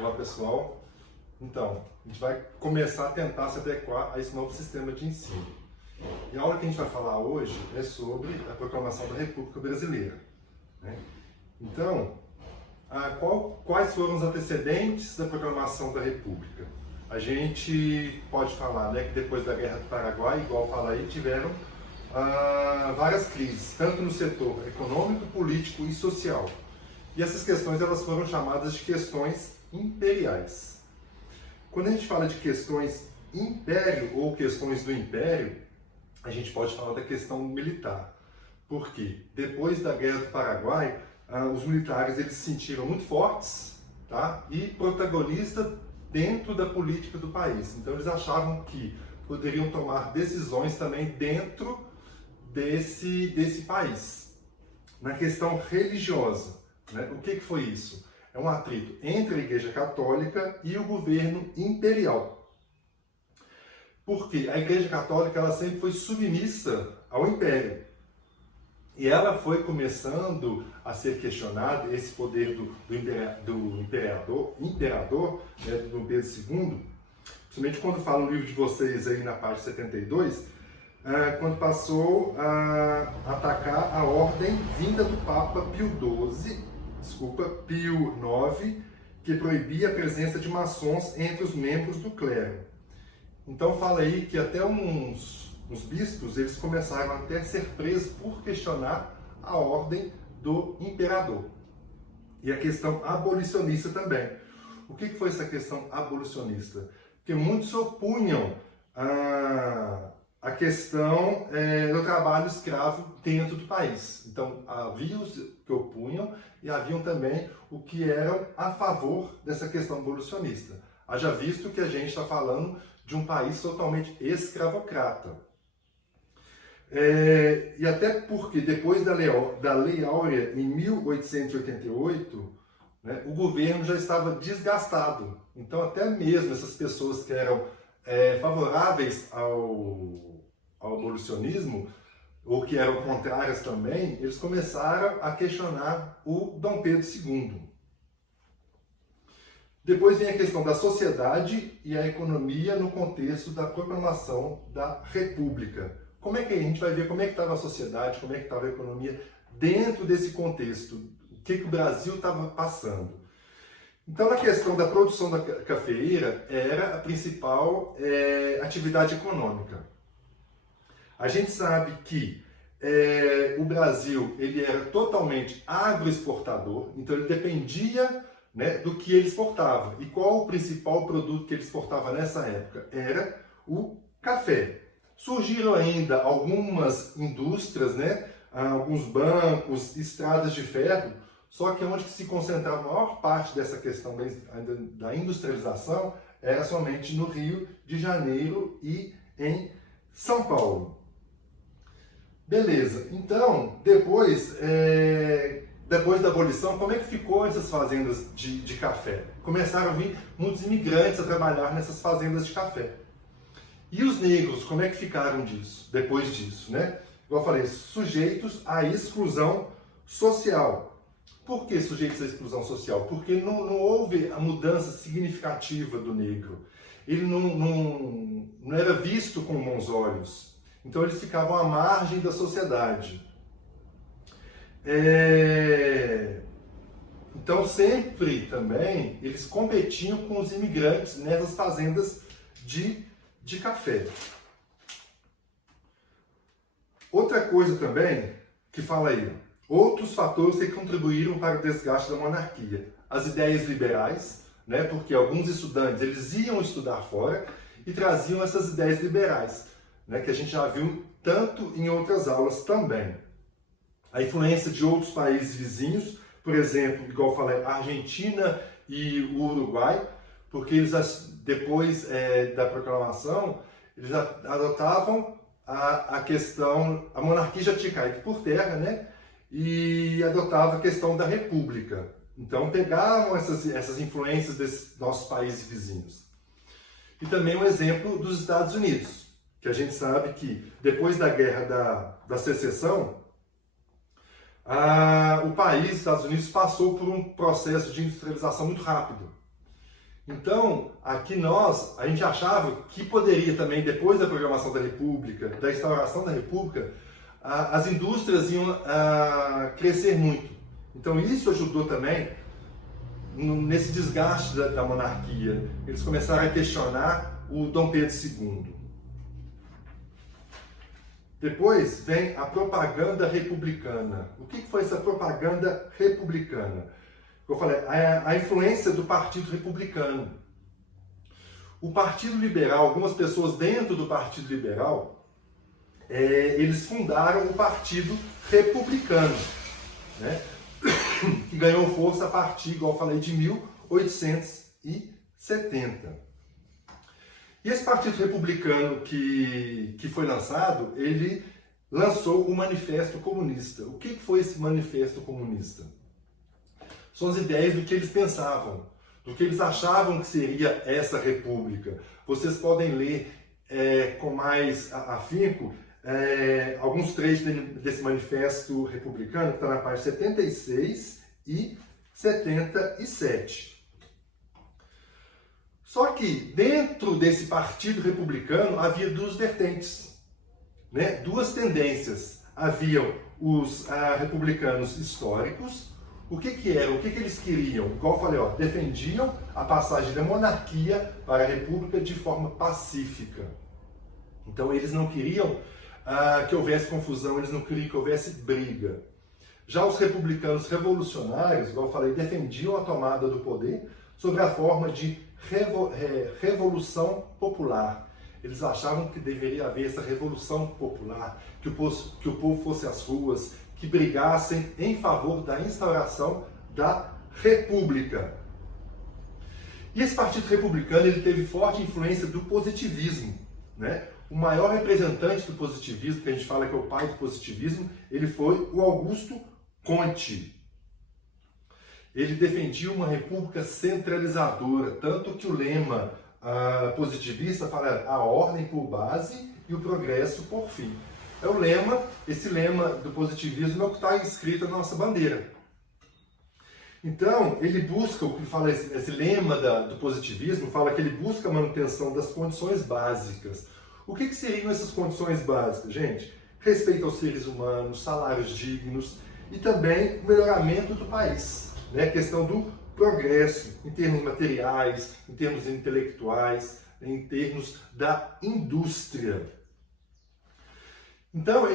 Olá pessoal, então a gente vai começar a tentar se adequar a esse novo sistema de ensino. E a aula que a gente vai falar hoje é sobre a proclamação da República Brasileira, né? Então, quais foram os antecedentes da proclamação da República? A gente pode falar, né, que depois da Guerra do Paraguai, igual fala aí, tiveram várias crises, tanto no setor econômico, político e social. E essas questões elas foram chamadas de questões imperiais. Quando a gente fala de questões império ou questões do império, a gente pode falar da questão militar. Porque depois da Guerra do Paraguai, os militares eles se sentiram muito fortes, tá? E protagonistas dentro da política do país. Então eles achavam que poderiam tomar decisões também dentro desse país. Na questão religiosa, né? O que foi isso? É um atrito entre a Igreja Católica e o governo imperial. Porque a Igreja Católica ela sempre foi submissa ao Império. E ela foi começando a ser questionada, esse poder do imperador, né, do Dom Pedro II, principalmente quando fala no livro de vocês aí na página 72, quando passou a atacar a ordem vinda do Papa Pio IX, que proibia a presença de maçons entre os membros do clero. Então fala aí que até uns bispos eles começaram até a ser presos por questionar a ordem do imperador. E a questão abolicionista também. O que foi essa questão abolicionista? Porque muitos se opunham a questão do trabalho escravo dentro do país. Então, havia os que opunham e haviam também o que eram a favor dessa questão abolicionista. Haja visto que a gente está falando de um país totalmente escravocrata. E até porque depois da Lei Áurea, em 1888, né, o governo já estava desgastado. Então, até mesmo essas pessoas que eram favoráveis ao abolicionismo, ou que eram contrárias também, eles começaram a questionar o Dom Pedro II. Depois vem a questão da sociedade e a economia no contexto da proclamação da República. Como é que a gente vai ver como é que estava a sociedade, como é que estava a economia dentro desse contexto? O que o Brasil estava passando? Então, na questão da produção da cafeeira, era a principal atividade econômica. A gente sabe que o Brasil ele era totalmente agroexportador, então ele dependia, né, do que ele exportava. E qual o principal produto que ele exportava nessa época? Era o café. Surgiram ainda algumas indústrias, né, alguns bancos, estradas de ferro, só que onde se concentrava a maior parte dessa questão da industrialização era somente no Rio de Janeiro e em São Paulo. Beleza, então, depois da abolição, como é que ficou essas fazendas de café? Começaram a vir muitos imigrantes a trabalhar nessas fazendas de café. E os negros, como é que ficaram depois disso, né? Igual eu falei, sujeitos à exclusão social. Por que sujeitos à exclusão social? Porque não houve a mudança significativa do negro. Ele não era visto com bons olhos. Então eles ficavam à margem da sociedade. Então sempre também eles competiam com os imigrantes nessas fazendas de café. Outra coisa também que fala aí, outros fatores que contribuíram para o desgaste da monarquia. As ideias liberais, né, porque alguns estudantes eles iam estudar fora e traziam essas ideias liberais, né, que a gente já viu tanto em outras aulas também. A influência de outros países vizinhos, por exemplo, igual eu falei, a Argentina e o Uruguai, porque eles, depois da proclamação, eles adotavam a questão, a monarquia já tinha caído por terra, né? E adotava a questão da república. Então pegavam essas influências desses nossos países vizinhos. E também um exemplo dos Estados Unidos, que a gente sabe que depois da Guerra da Secessão, o país, Estados Unidos, passou por um processo de industrialização muito rápido. Então, aqui a gente achava que poderia também, depois da proclamação da República, da instauração da República, as indústrias iam crescer muito. Então isso ajudou também nesse desgaste da monarquia. Eles começaram a questionar o Dom Pedro II. Depois vem a propaganda republicana. O que foi essa propaganda republicana? Eu falei, a influência do Partido Republicano. O Partido Liberal, algumas pessoas dentro do Partido Liberal, eles fundaram o Partido Republicano, né? Que ganhou força a partir, igual eu falei, de 1870. E esse Partido Republicano que foi lançado, ele lançou o Manifesto Comunista. O que foi esse Manifesto Comunista? São as ideias do que eles pensavam, do que eles achavam que seria essa república. Vocês podem ler com mais afinco alguns trechos desse manifesto republicano, que está na página 76 e 77. Só que dentro desse partido republicano havia duas vertentes, né? Duas tendências. Haviam os republicanos históricos. O que eram? O que eles queriam? Igual eu falei, defendiam a passagem da monarquia para a república de forma pacífica. Então eles não queriam que houvesse confusão, eles não queriam que houvesse briga. Já os republicanos revolucionários, igual eu falei, defendiam a tomada do poder sob a forma de revolução popular. Eles achavam que deveria haver essa revolução popular, que o povo fosse às ruas, que brigassem em favor da instauração da república. E esse partido republicano ele teve forte influência do positivismo, né? O maior representante do positivismo, que a gente fala que é o pai do positivismo, ele foi o Augusto Comte. Ele defendia uma república centralizadora, tanto que o lema positivista fala a ordem por base e o progresso por fim. É o lema, esse lema do positivismo é o que está escrito na nossa bandeira. Então, ele busca, o que fala esse lema do positivismo, fala que ele busca a manutenção das condições básicas. O que seriam essas condições básicas, gente? Respeito aos seres humanos, salários dignos e também o melhoramento do país. Né? A questão do progresso em termos materiais, em termos intelectuais, em termos da indústria. Então,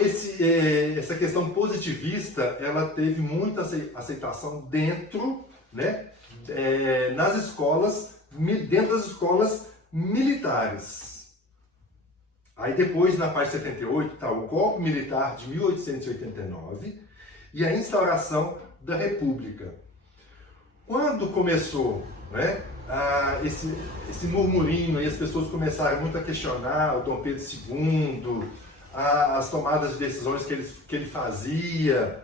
essa questão positivista, ela teve muita aceitação dentro, né, dentro das escolas militares. Aí depois, na página 78, está o golpe militar de 1889 e a instauração da República. Quando começou, né, esse murmurinho, e as pessoas começaram muito a questionar o Dom Pedro II, as tomadas de decisões que ele fazia,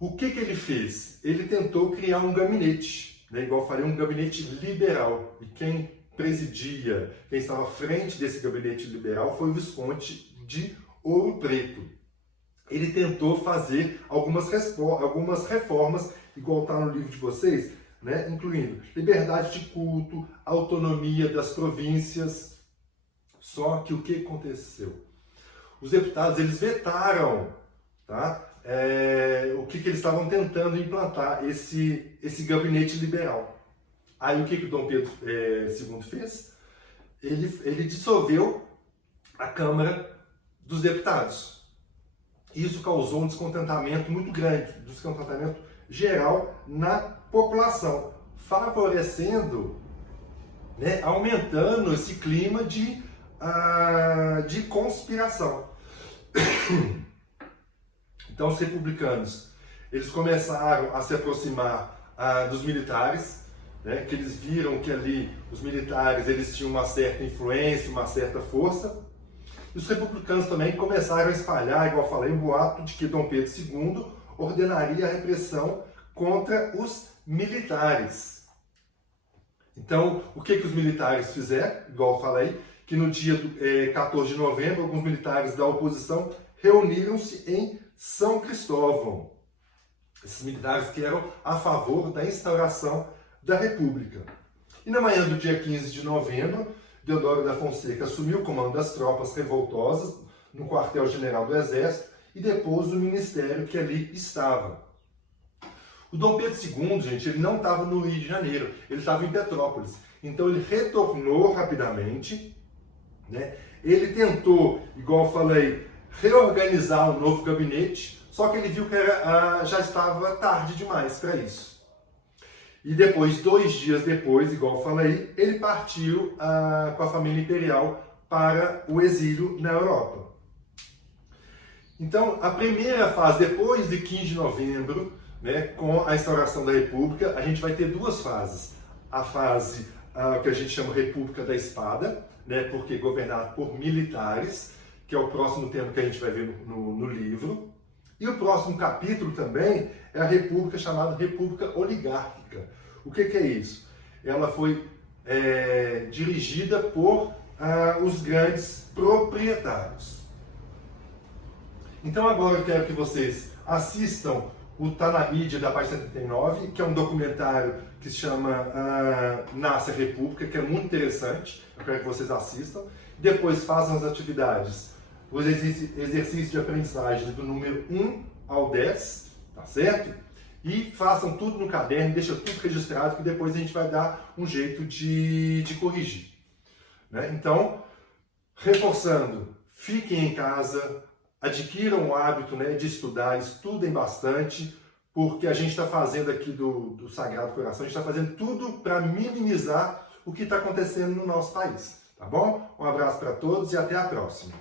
o que ele fez? Ele tentou criar um gabinete, né, igual eu falei, um gabinete liberal. E quem presidia, quem estava à frente desse gabinete liberal foi o Visconde de Ouro Preto. Ele tentou fazer algumas reformas, igual está no livro de vocês, né, incluindo liberdade de culto, autonomia das províncias. Só que o que aconteceu? Os deputados, eles vetaram, tá? O que eles estavam tentando implantar, esse gabinete liberal. Aí o que o Dom Pedro II fez? Ele dissolveu a Câmara dos Deputados. Isso causou um descontentamento muito grande, um descontentamento geral na população, favorecendo, né, aumentando esse clima de conspiração. Então os republicanos, eles começaram a se aproximar dos militares, né, que eles viram que ali os militares eles tinham uma certa influência, uma certa força. E os republicanos também começaram a espalhar, igual eu falei, um boato de que Dom Pedro II ordenaria a repressão contra os militares. Então, o que os militares fizeram? Igual eu falei, que no dia 14 de novembro, alguns militares da oposição reuniram-se em São Cristóvão. Esses militares que eram a favor da instauração da República. E na manhã do dia 15 de novembro, Deodoro da Fonseca assumiu o comando das tropas revoltosas no quartel-general do Exército e depôs o ministério que ali estava. O Dom Pedro II, gente, ele não estava no Rio de Janeiro, ele estava em Petrópolis. Então ele retornou rapidamente, né? Ele tentou, igual eu falei, reorganizar um novo gabinete, só que ele viu que já estava tarde demais para isso. E depois, 2 dias depois, igual eu falei, ele partiu com a família imperial para o exílio na Europa. Então, a primeira fase, depois de 15 de novembro, né, com a instauração da República, a gente vai ter 2 fases. A fase que a gente chama República da Espada, né, porque governada por militares, que é o próximo tema que a gente vai ver no livro. E o próximo capítulo também é a República chamada República Oligárquica. O que é isso? Ela foi dirigida por os grandes proprietários. Então agora eu quero que vocês assistam o Tá na Mídia da página 79, que é um documentário que se chama Nasce a República, que é muito interessante, eu quero que vocês assistam. Depois façam as atividades, os exercícios de aprendizagem do número 1 ao 10, tá certo? E façam tudo no caderno, deixa tudo registrado, que depois a gente vai dar um jeito de corrigir. Né? Então, reforçando, fiquem em casa, adquiram o hábito, né, de estudar, estudem bastante, porque a gente está fazendo aqui do Sagrado Coração, a gente está fazendo tudo para minimizar o que está acontecendo no nosso país. Tá bom? Um abraço para todos e até a próxima.